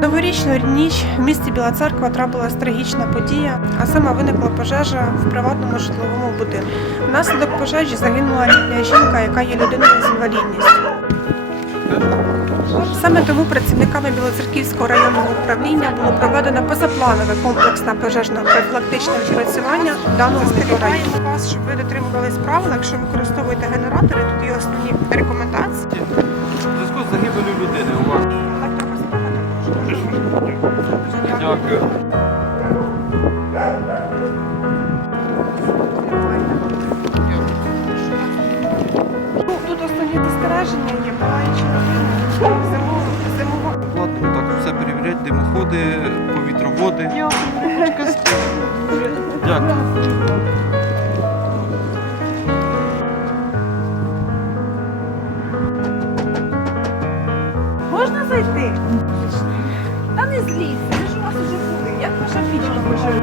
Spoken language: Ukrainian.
новорічну ніч в місті Біла Церква трапилась трагічна подія, а саме виникла пожежа в приватному житловому будинку. Внаслідок пожежі загинула літня жінка, яка є людиною з інвалідністю. Саме тому працівниками Білоцерківського районного управління було проведено позапланове комплексне пожежно-профілактичне відпрацювання даного мікрорайону. вас, щоб ви дотримувались правил, якщо використовуєте генератори, тут є основні рекомендації. В зв'язку з загибелю людини у вас. Дякую. Ну, Тут основні застереження є палаючі новини, зимова, зимова. Ладно, так все перевіряти, димоходи, повітроводи. Дякую. Можна зайти? Та не зліться, у вас. Як ваша пічка?